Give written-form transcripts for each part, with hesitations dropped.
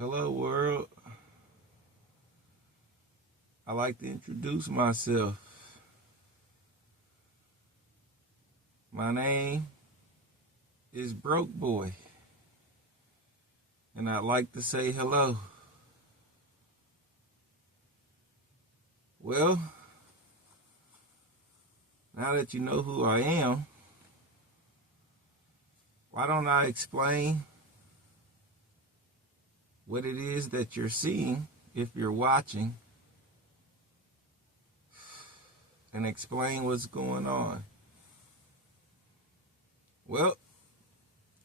Hello, world. I like to introduce myself. My name is Broke Boy, and I'd like to say hello. Well, now that you know who I am, why don't I explain what it is that you're seeing if you're watching, and explain what's going on. Well,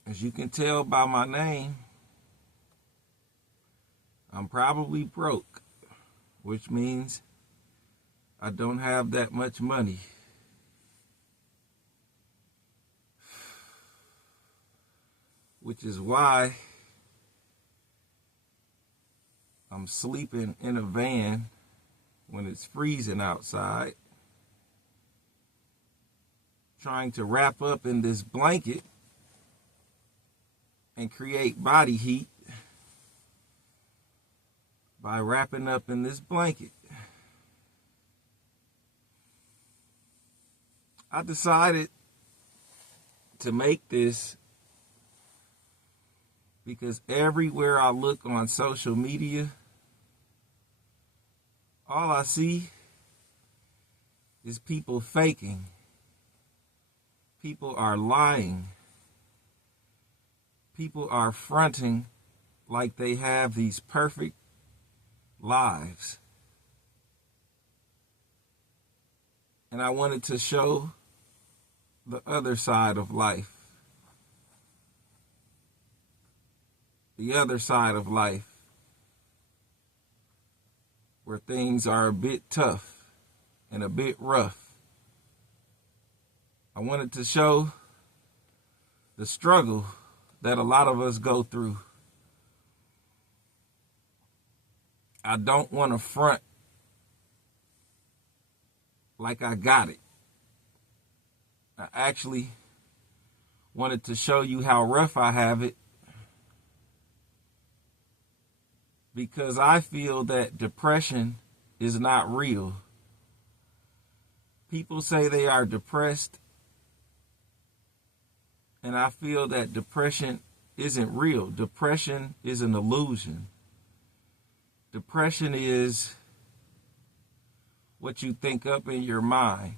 as you can tell by my name, I'm probably broke, which means I don't have that much money. Which is why I'm sleeping in a van when it's freezing outside, trying to wrap up in this blanket and create body heat by wrapping up in this blanket. I decided to make this because everywhere I look on social media, all I see is people faking. People are lying. People are fronting like they have these perfect lives. And I wanted to show the other side of life. The other side of life, where things are a bit tough and a bit rough. I wanted to show the struggle that a lot of us go through. I don't want to front like I got it. I actually wanted to show you how rough I have it, because I feel that depression is not real. People say they are depressed, and I feel that depression isn't real. Depression is an illusion. Depression is what you think up in your mind.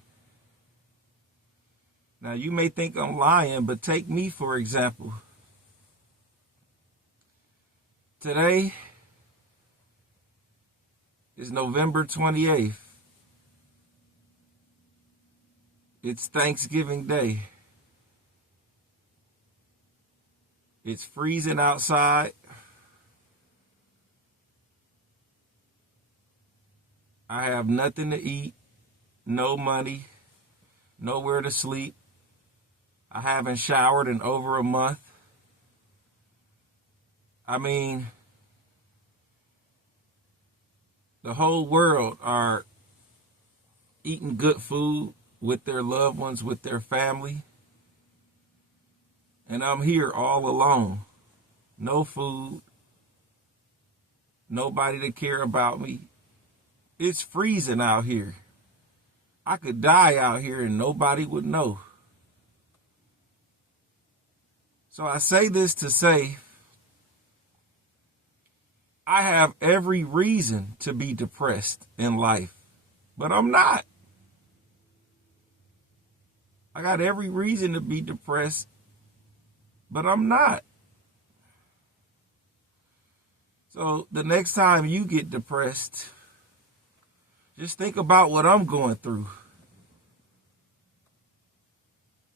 Now, you may think I'm lying, but take me for example. Today is November 28th. It's Thanksgiving Day. It's freezing outside. I have nothing to eat, no money, nowhere to sleep. I haven't showered in over a month. I mean, the whole world are eating good food with their loved ones, with their family. And I'm here all alone. No food. Nobody to care about me. It's freezing out here. I could die out here and nobody would know. So I say this to say, I have every reason to be depressed in life, but I'm not. I got every reason to be depressed, but I'm not. So the next time you get depressed, just think about what I'm going through.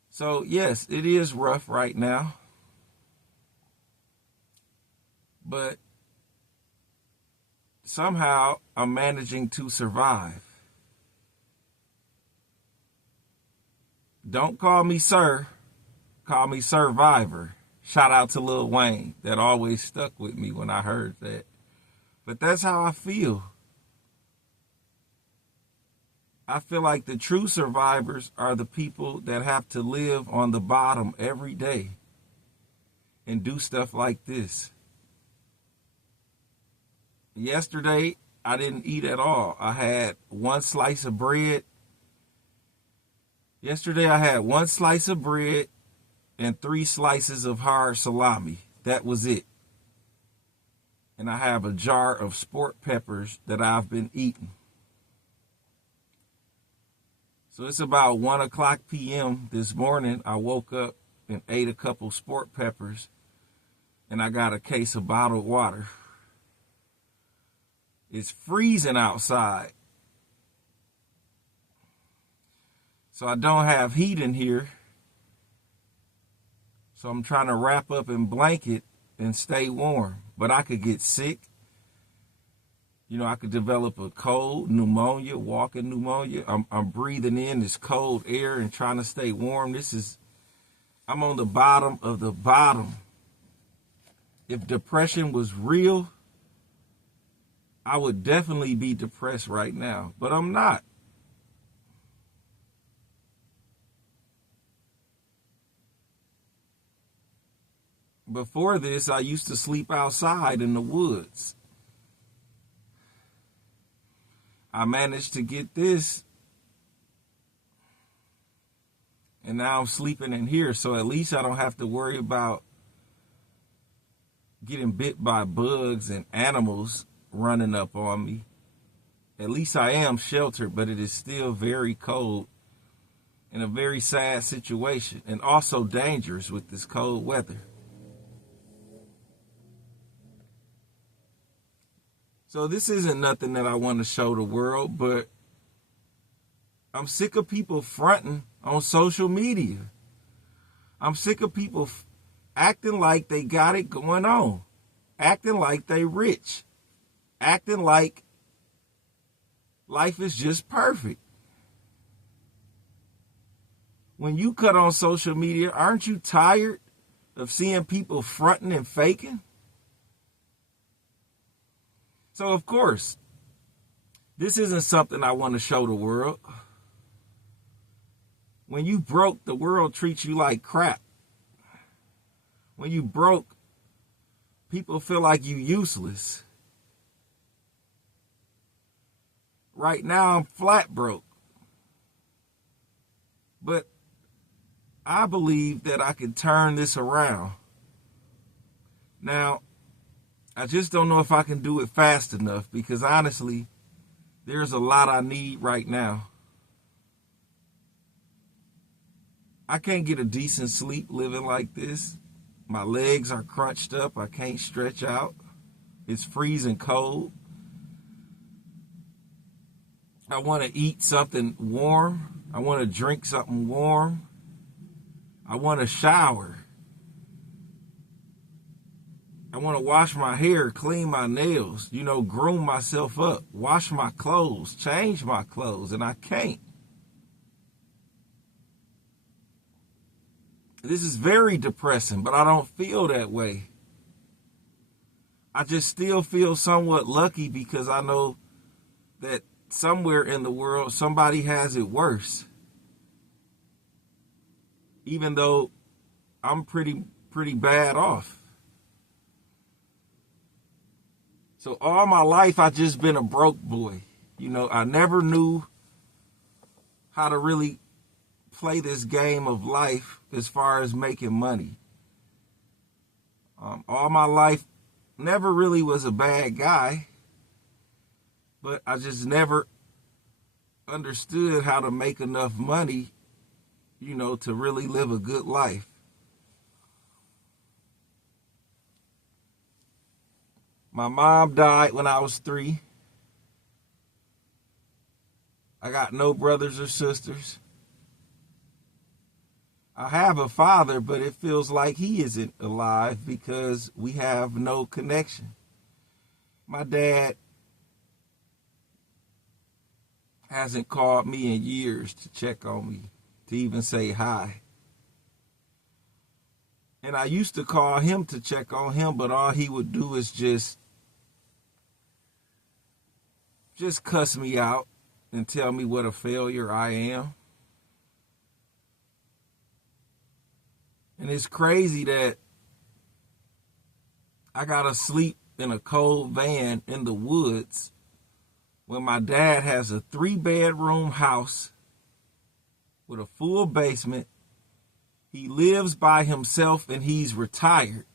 So yes, it is rough right now, but somehow I'm managing to survive. Don't call me sir, call me SIRvivor. Shout out to Lil Wayne. That always stuck with me when I heard that. But that's how I feel. I feel like the true survivors are the people that have to live on the bottom every day and do stuff like this. Yesterday, I didn't eat at all. I had one slice of bread. Yesterday, I had one slice of bread and 3 slices of hard salami. That was it. And I have a jar of sport peppers that I've been eating. So it's about 1 o'clock p.m. this morning. I woke up and ate a couple sport peppers, and I got a case of bottled water. It's freezing outside. So I don't have heat in here. So I'm trying to wrap up in blanket and stay warm. But I could get sick. You know, I could develop a cold, pneumonia, walking pneumonia. I'm breathing in this cold air and trying to stay warm. I'm on the bottom of the bottom. If depression was real, I would definitely be depressed right now. But I'm not. Before this, I used to sleep outside in the woods. I managed to get this, and now I'm sleeping in here, so at least I don't have to worry about getting bit by bugs and animals running up on me. At least I am sheltered, but it is still very cold and a very sad situation, and also dangerous with this cold weather. So this isn't nothing that I want to show the world, but I'm sick of people fronting on social media. I'm sick of people acting like they got it going on, acting like they rich, acting like life is just perfect. When you cut on social media, aren't you tired of seeing people fronting and faking? So, of course, this isn't something I want to show the world. When you broke, the world treats you like crap. When you broke, people feel like you useless. Right now, I'm flat broke. But I believe that I can turn this around. Now, I just don't know if I can do it fast enough, because honestly, there's a lot I need right now. I can't get a decent sleep living like this. My legs are crunched up. I can't stretch out. It's freezing cold. I want to eat something warm. I want to drink something warm. I want to shower. I want to wash my hair, clean my nails, groom myself up, wash my clothes, change my clothes, and I can't. This is very depressing, but I don't feel that way. I just still feel somewhat lucky, because I know that somewhere in the world somebody has it worse. Even though I'm pretty bad off. So all my life, I've just been a broke boy. I never knew how to really play this game of life as far as making money. All my life, never really was a bad guy, but I just never understood how to make enough money, to really live a good life. My mom died when I was 3. I got no brothers or sisters. I have a father, but it feels like he isn't alive because we have no connection. My dad hasn't called me in years to check on me, to even say hi. And I used to call him to check on him, but all he would do is just cuss me out and tell me what a failure I am. And it's crazy that I gotta sleep in a cold van in the woods when my dad has a 3-bedroom house with a full basement. He lives by himself and he's retired.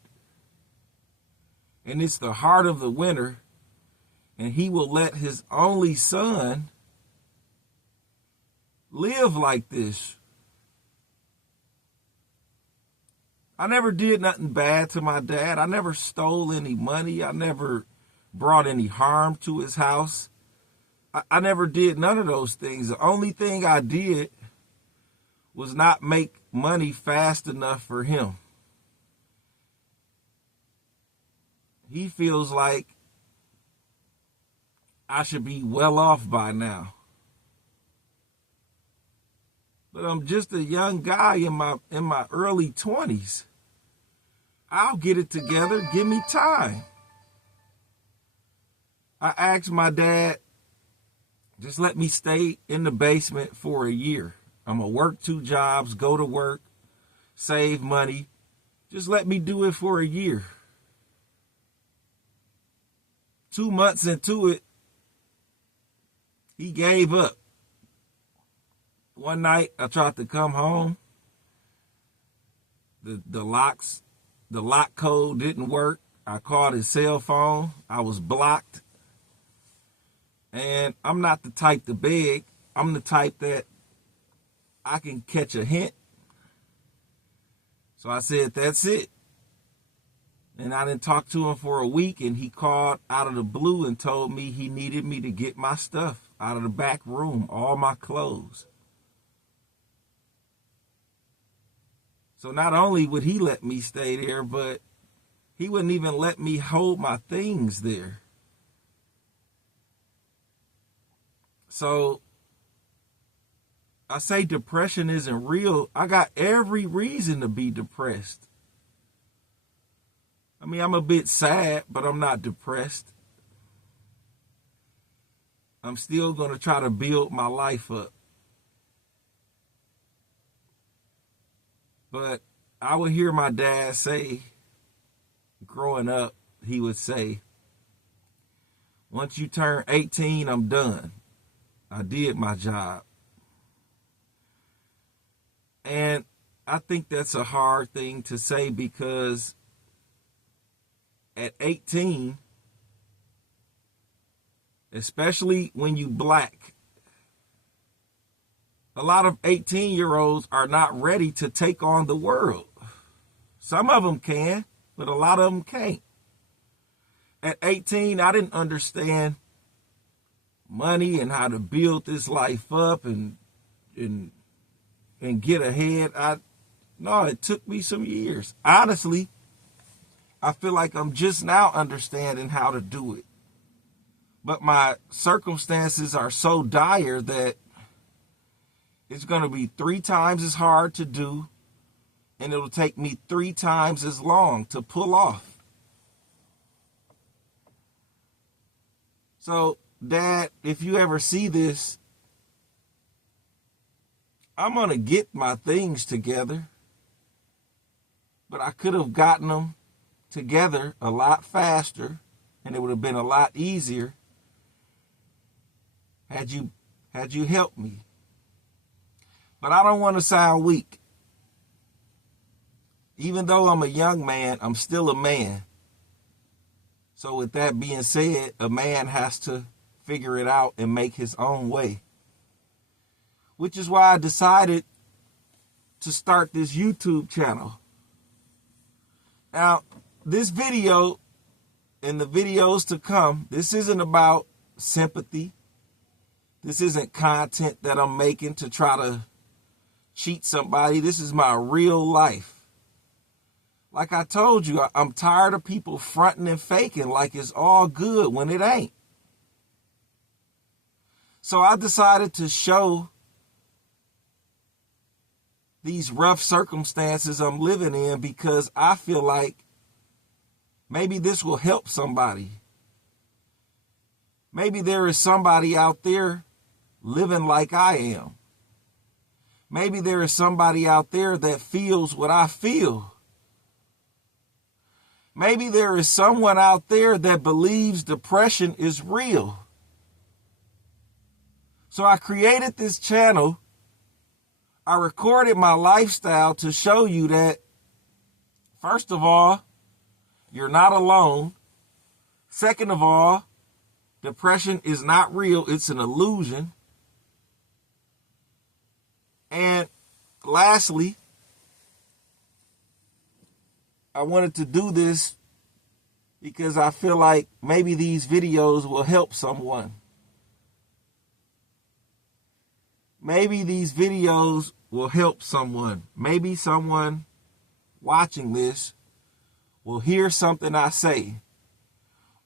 And it's the heart of the winter, and he will let his only son live like this. I never did nothing bad to my dad. I never stole any money. I never brought any harm to his house. I never did none of those things. The only thing I did was not make money fast enough for him. He feels like I should be well off by now. But I'm just a young guy in my early 20s. I'll get it together. Give me time. I asked my dad, just let me stay in the basement for a year. I'm going to work 2 jobs, go to work, save money. Just let me do it for a year. 2 months into it, he gave up. One night, I tried to come home. The lock code didn't work. I called his cell phone. I was blocked. And I'm not the type to beg. I'm the type that I can catch a hint. So I said, that's it. And I didn't talk to him for a week, and he called out of the blue and told me he needed me to get my stuff out of the back room, all my clothes. So not only would he let me stay there, but he wouldn't even let me hold my things there. So I say depression isn't real. I got every reason to be depressed. I mean, I'm a bit sad, but I'm not depressed. I'm still going to try to build my life up. But I would hear my dad say, growing up, he would say, once you turn 18, I'm done. I did my job. And I think that's a hard thing to say because at 18, especially when you black, a lot of 18-year-olds are not ready to take on the world. Some of them can, but a lot of them can't. At 18, I didn't understand money and how to build this life up and get ahead. No, it took me some years. Honestly, I feel like I'm just now understanding how to do it. But my circumstances are so dire that it's going to be 3 times as hard to do, and it'll take me 3 times as long to pull off. So, Dad, if you ever see this, I'm going to get my things together, but I could have gotten them together a lot faster, and it would have been a lot easier had you helped me. But I don't want to sound weak. Even though I'm a young man, I'm still a man. So with that being said, a man has to figure it out and make his own way. Which is why I decided to start this YouTube channel. Now, this video and the videos to come, this isn't about sympathy. This isn't content that I'm making to try to cheat somebody. This is my real life. Like I told you, I'm tired of people fronting and faking like it's all good when it ain't. So I decided to show these rough circumstances I'm living in because I feel like maybe this will help somebody. Maybe there is somebody out there living like I am. Maybe there is somebody out there that feels what I feel. Maybe there is someone out there that believes depression is real. So I created this channel. I recorded my lifestyle to show you that, first of all, you're not alone. Second of all, depression is not real. It's an illusion. And lastly, I wanted to do this because I feel like maybe these videos will help someone. Maybe these videos will help someone. Maybe someone watching this will hear something I say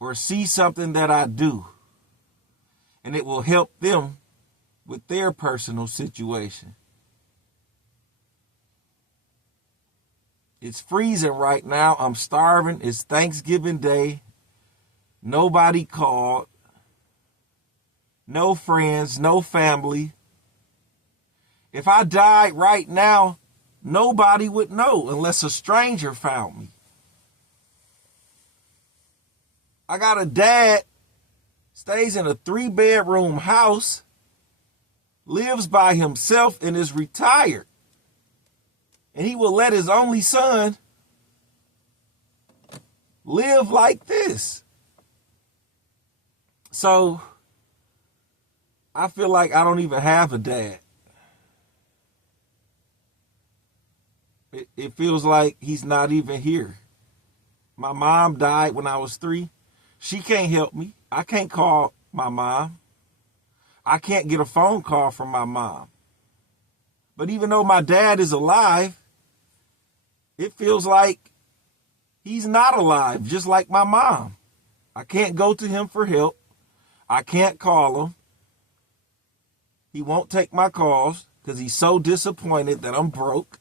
or see something that I do, and it will help them with their personal situation. It's freezing right now. I'm starving. It's Thanksgiving Day. Nobody called. No friends, no family. If I died right now, nobody would know unless a stranger found me. I got a dad, stays in a 3-bedroom house, lives by himself, and is retired. And he will let his only son live like this. So I feel like I don't even have a dad. It feels like he's not even here. My mom died when I was 3. She can't help me. I can't call my mom. I can't get a phone call from my mom. But even though my dad is alive, it feels like he's not alive, just like my mom. I can't go to him for help. I can't call him. He won't take my calls because he's so disappointed that I'm broke.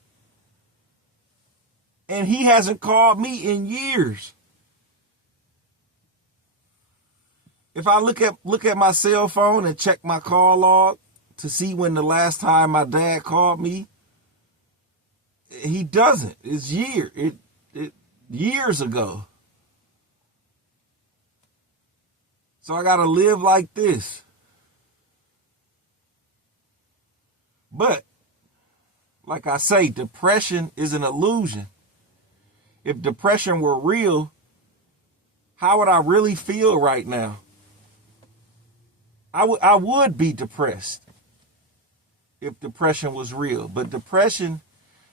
And he hasn't called me in years. If I look at my cell phone and check my call log to see when the last time my dad called me, he doesn't. It's years ago. So I got to live like this. But, like I say, depression is an illusion. If depression were real, how would I really feel right now? I would be depressed if depression was real. But depression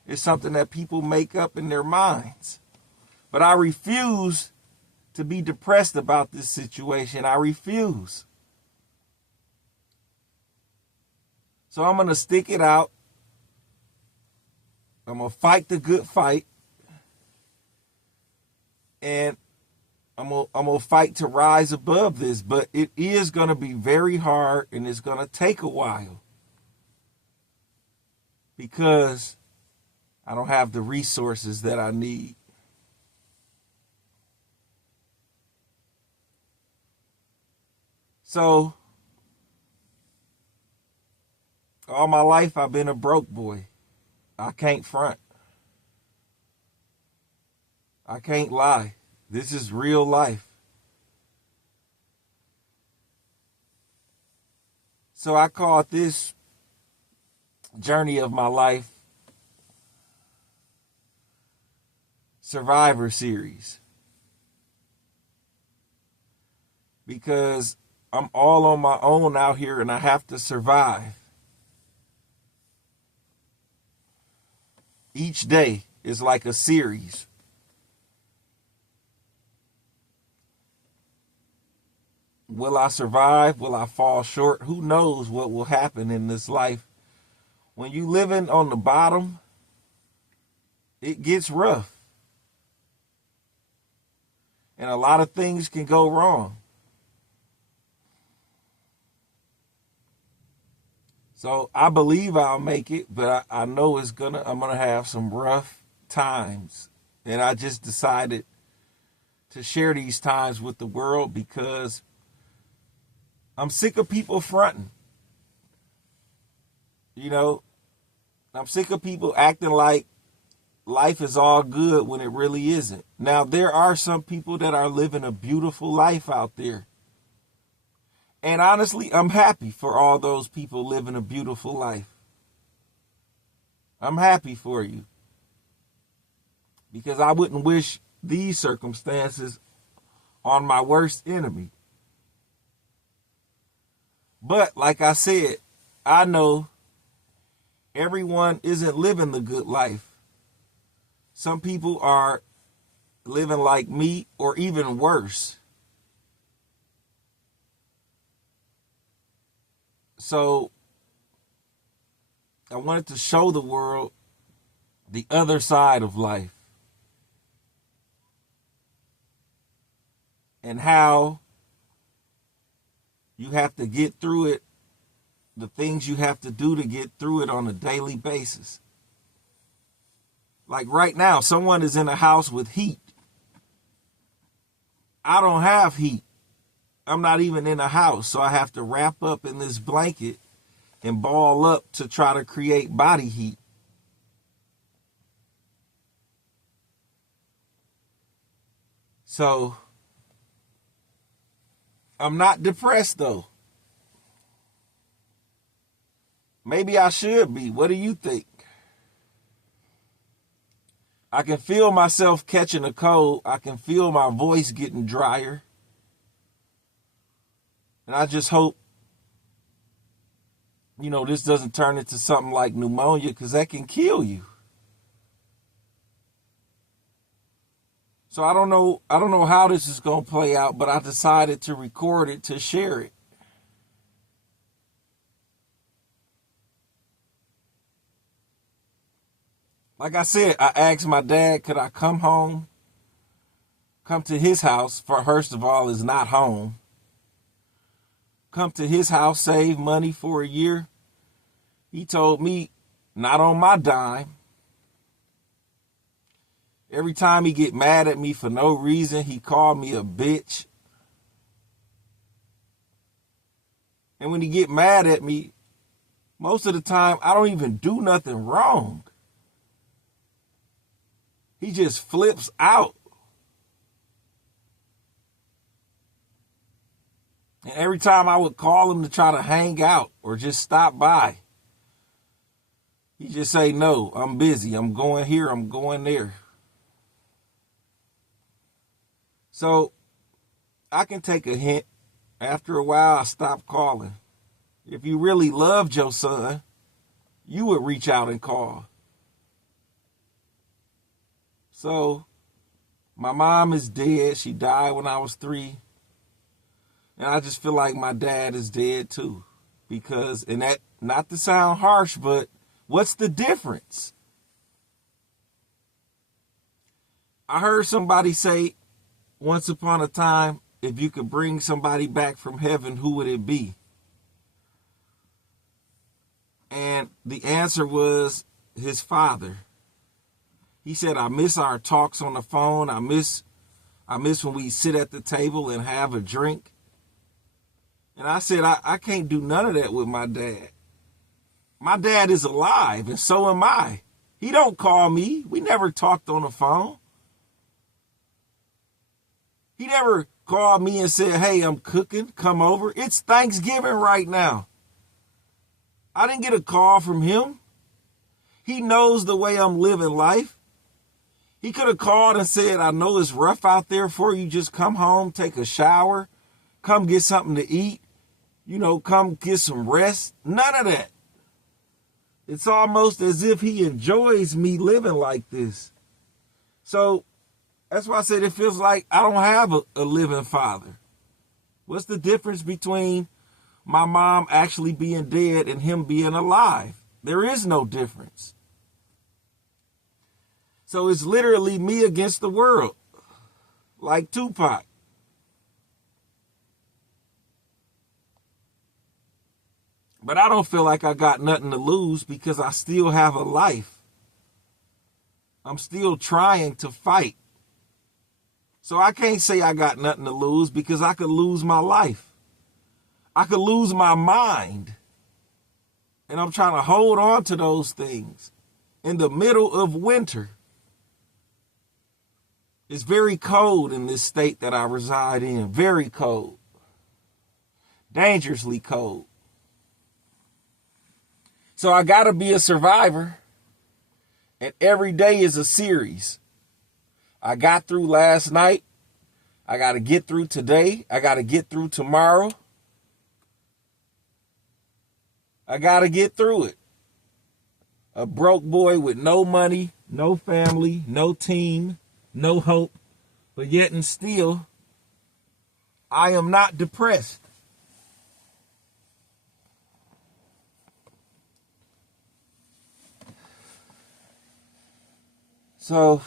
is something that people make up in their minds. But I refuse to be depressed about this situation. I refuse. So I'm going to stick it out. I'm going to fight the good fight. And I'm gonna fight to rise above this, but it is going to be very hard and it's going to take a while because I don't have the resources that I need. So all my life I've been a broke boy. I can't front. I can't lie. This is real life. So I called this journey of my life SIRvivor Series. Because I'm all on my own out here and I have to survive. Each day is like a series. Will I survive? Will I fall short? Who knows what will happen in this life? When you living on the bottom, it gets rough. And a lot of things can go wrong. So I believe I'll make it, but I know I'm gonna have some rough times. And I just decided to share these times with the world because I'm sick of people fronting. You know, I'm sick of people acting like life is all good when it really isn't. Now, there are some people that are living a beautiful life out there. And honestly, I'm happy for all those people living a beautiful life. I'm happy for you. Because I wouldn't wish these circumstances on my worst enemy. But like I said, I know everyone isn't living the good life. Some people are living like me or even worse. So I wanted to show the world the other side of life and how you have to get through it, the things you have to do to get through it on a daily basis. Like right now, someone is in a house with heat. I don't have heat. I'm not even in a house, so I have to wrap up in this blanket and ball up to try to create body heat. So I'm not depressed though. Maybe I should be. What do you think? I can feel myself catching a cold. I can feel my voice getting drier. And I just hope, this doesn't turn into something like pneumonia, because that can kill you. So I don't know how this is going to play out, but I decided to record it to share it. Like I said, I asked my dad, could I come to his house, for first of all, is not home. Come to his house, save money for a year. He told me, not on my dime. Every time he get mad at me for no reason, he called me a bitch. And when he get mad at me, most of the time, I don't even do nothing wrong. He just flips out. And every time I would call him to try to hang out or just stop by, he just say, no, I'm busy. I'm going here. I'm going there. So I can take a hint. After a while, I stopped calling. If you really loved your son, you would reach out and call. So my mom is dead. She died when I was 3. And I just feel like my dad is dead too. Because, and that, not to sound harsh, but what's the difference? I heard somebody say, once upon a time, if you could bring somebody back from heaven, who would it be? And the answer was his father. He said, I miss our talks on the phone. I miss when we sit at the table and have a drink. And I said, I can't do none of that with my dad. My dad is alive, and so am I. He don't call me. We never talked on the phone. He never called me and said, hey, I'm cooking, come over. It's Thanksgiving right now. I didn't get a call from him. He knows the way I'm living life. He could have called and said, I know it's rough out there for you. Just come home, take a shower, come get something to eat, come get some rest. None of that. It's almost as if he enjoys me living like this. So that's why I said it feels like I don't have a living father. What's the difference between my mom actually being dead and him being alive? There is no difference. So it's literally me against the world, like Tupac. But I don't feel like I got nothing to lose because I still have a life. I'm still trying to fight. So I can't say I got nothing to lose because I could lose my life. I could lose my mind. And I'm trying to hold on to those things in the middle of winter. It's very cold in this state that I reside in. Very cold. Dangerously cold. So I got to be a survivor. And every day is a series. I got through last night. I got to get through today. I got to get through tomorrow. I got to get through it. A broke boy with no money, no family, no team, no hope. But yet and still, I am not depressed. So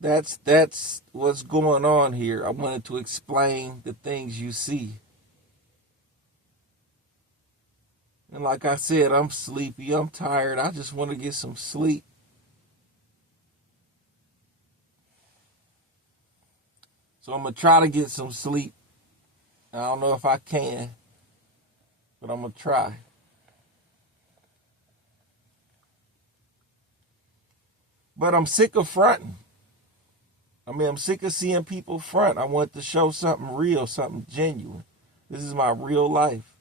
that's what's going on here. I wanted to explain the things you see. And like I said, I'm sleepy, I'm tired. I just want to get some sleep. So I'm going to try to get some sleep. I don't know if I can, but I'm going to try. But I'm sick of fronting. I'm sick of seeing people front. I want to show something real, something genuine. This is my real life.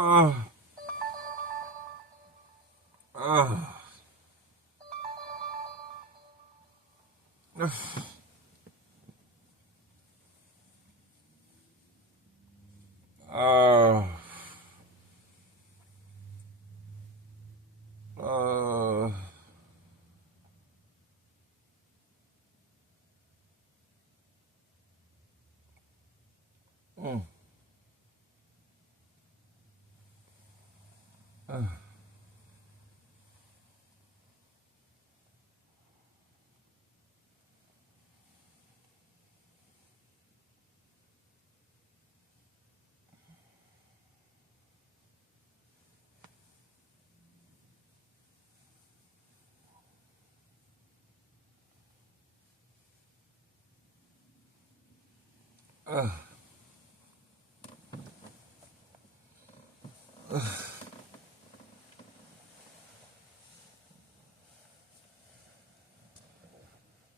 Oh. Oh. Oh. Uh, mm, uh, uh,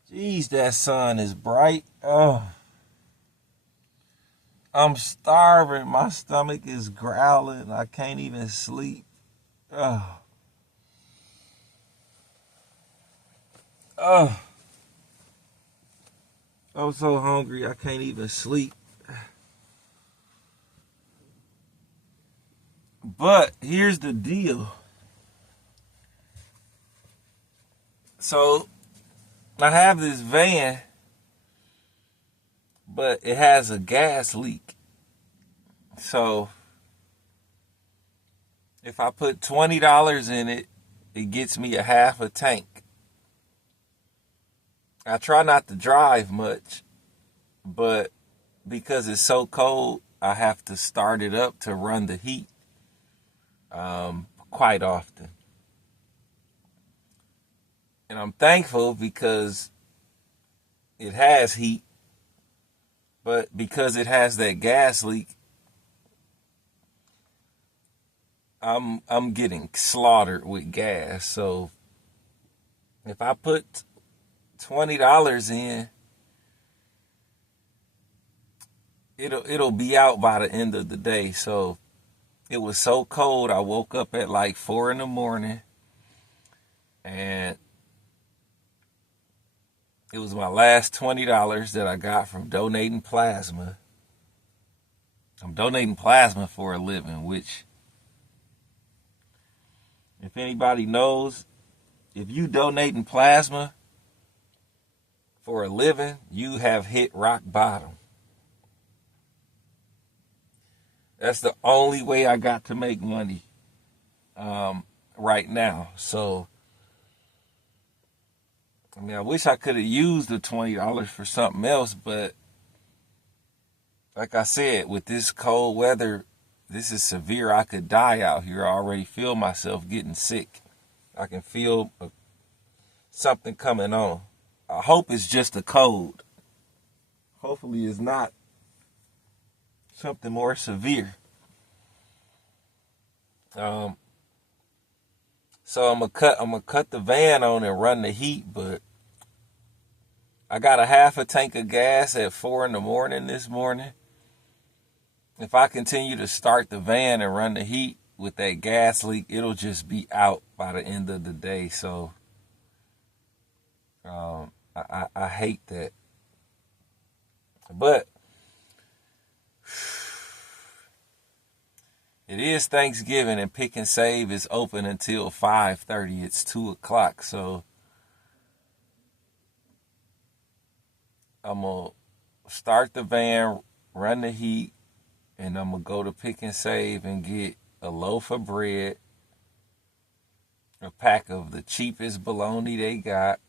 Jeez, that sun is bright. Oh, I'm starving. My stomach is growling. I can't even sleep. Oh, oh, I'm so hungry. I can't even sleep. But here's the deal. So I have this van, but it has a gas leak. So if I put $20 in it, it gets me a half a tank. I try not to drive much, but because it's so cold, I have to start it up to run the heat quite often. And I'm thankful because it has heat, but because it has that gas leak, I'm getting slaughtered with gas. So if I put $20 in, it'll be out by the end of the day. So it was so cold, I woke up at like 4 in the morning, and it was my last $20 that I got from donating plasma. I'm donating plasma for a living, which, if anybody knows, if you donating plasma for a living, you have hit rock bottom. That's the only way I got to make money right now. So, I mean, I wish I could have used the $20 for something else, but like I said, with this cold weather, this is severe. I could die out here. I already feel myself getting sick. I can feel something coming on. I hope it's just a cold. Hopefully it's not something more severe. So I'm gonna cut the van on and run the heat, but I got a half a tank of gas at 4 in the morning this morning. If I continue to start the van and run the heat with that gas leak, it'll just be out by the end of the day. So I hate that. But it is Thanksgiving, and Pick and Save is open until 5:30. It's 2 o'clock. So I'm going to start the van, run the heat, and I'm going to go to Pick and Save and get a loaf of bread, a pack of the cheapest bologna they got,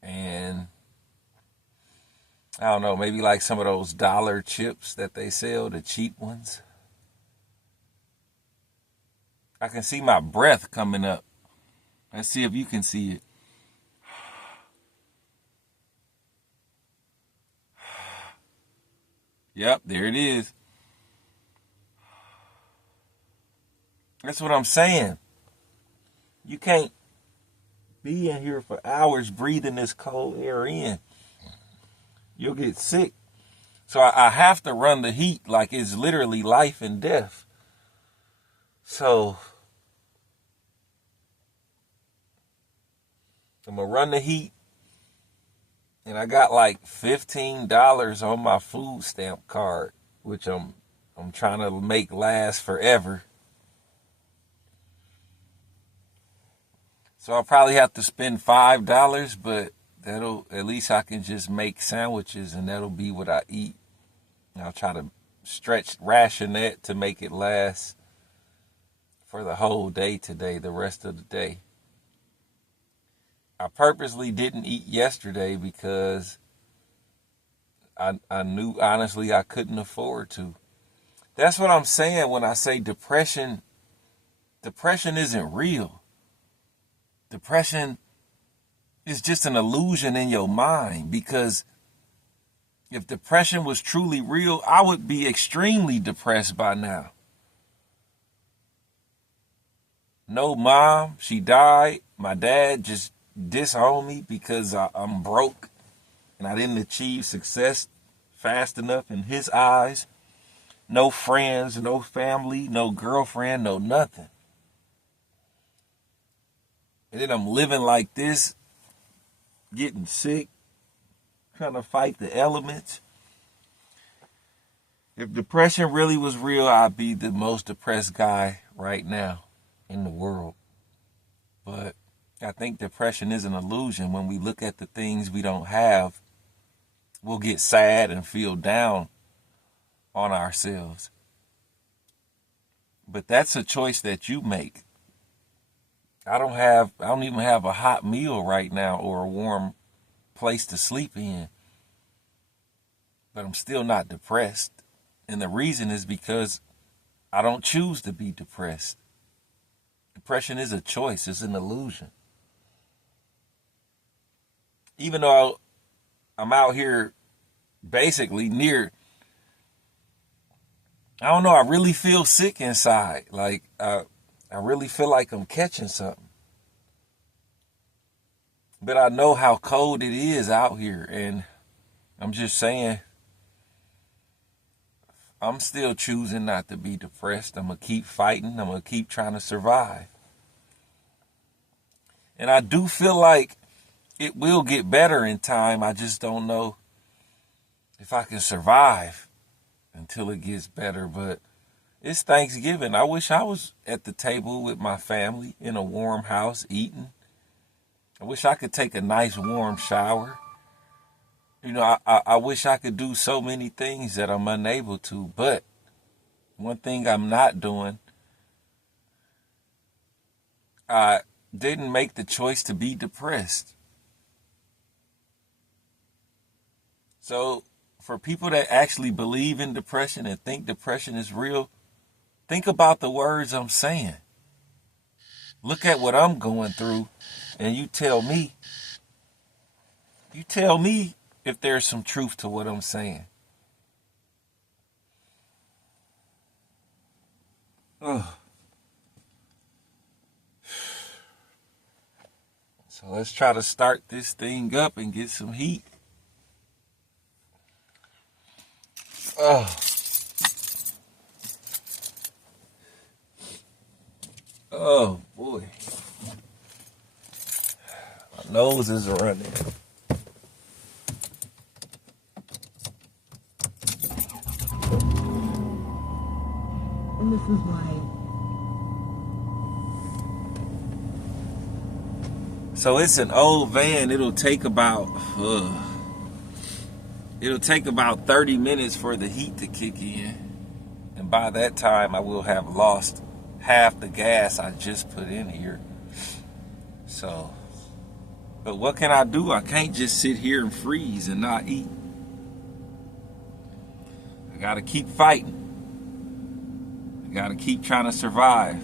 and I don't know, maybe like some of those dollar chips that they sell, the cheap ones. I can see my breath coming up. Let's see if you can see it. Yep, there it is. That's what I'm saying. You can't be in here for hours breathing this cold air in. You'll get sick. So I have to run the heat like it's literally life and death. So I'm going to run the heat. And I got like $15 on my food stamp card, which I'm trying to make last forever. So I'll probably have to spend $5, but that'll, at least I can just make sandwiches and that'll be what I eat. And I'll try to ration that to make it last for the whole day today, the rest of the day. I purposely didn't eat yesterday because I knew, honestly, I couldn't afford to. That's what I'm saying when I say depression. Depression isn't real. Depression is just an illusion in your mind, because if depression was truly real, I would be extremely depressed by now. No mom, she died. My dad just disowned me because I'm broke and I didn't achieve success fast enough in his eyes. No friends, no family, no girlfriend, no nothing. And then I'm living like this, getting sick, trying to fight the elements. If depression really was real, I'd be the most depressed guy right now in the world. But I think depression is an illusion. When we look at the things we don't have, we'll get sad and feel down on ourselves. But that's a choice that you make. I don't even have a hot meal right now or a warm place to sleep in. But I'm still not depressed. And the reason is because I don't choose to be depressed. Depression is a choice. It's an illusion. Even though I'm out here basically near, I don't know, I really feel sick inside. Like, I really feel like I'm catching something. But I know how cold it is out here. And I'm just saying, I'm still choosing not to be depressed. I'm going to keep fighting. I'm going to keep trying to survive. And I do feel like it will get better in time. I just don't know if I can survive until it gets better. But it's Thanksgiving. I wish I was at the table with my family in a warm house eating. I wish I could take a nice warm shower. You know, I wish I could do so many things that I'm unable to. But one thing I'm not doing, I didn't make the choice to be depressed. So for people that actually believe in depression and think depression is real, think about the words I'm saying. Look at what I'm going through, and you tell me if there's some truth to what I'm saying. Ugh. So let's try to start this thing up and get some heat. Oh boy. My nose is running. And this is why. So it's an old van. It'll take about 30 minutes for the heat to kick in. And by that time, I will have lost half the gas I just put in here. So, but what can I do? I can't just sit here and freeze and not eat. I gotta keep fighting. I gotta keep trying to survive.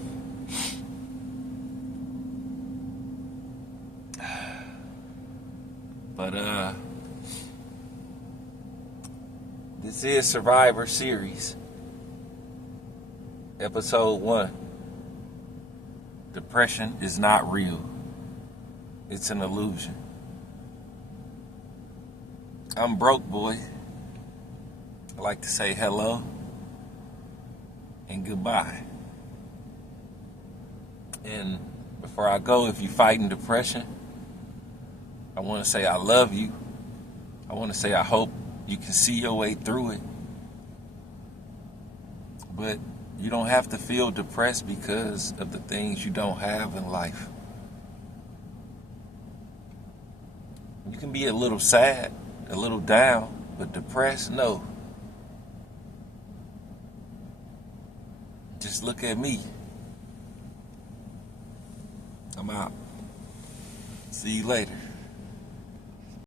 But this is SIRvivor Series, episode 1. Depression is not real. It's an illusion. I'm broke, boy. I like to say hello and goodbye. And before I go, if you're fighting depression, I want to say I love you. I want to say I hope you can see your way through it. But you don't have to feel depressed because of the things you don't have in life. You can be a little sad, a little down, but depressed, no. Just look at me. I'm out. See you later.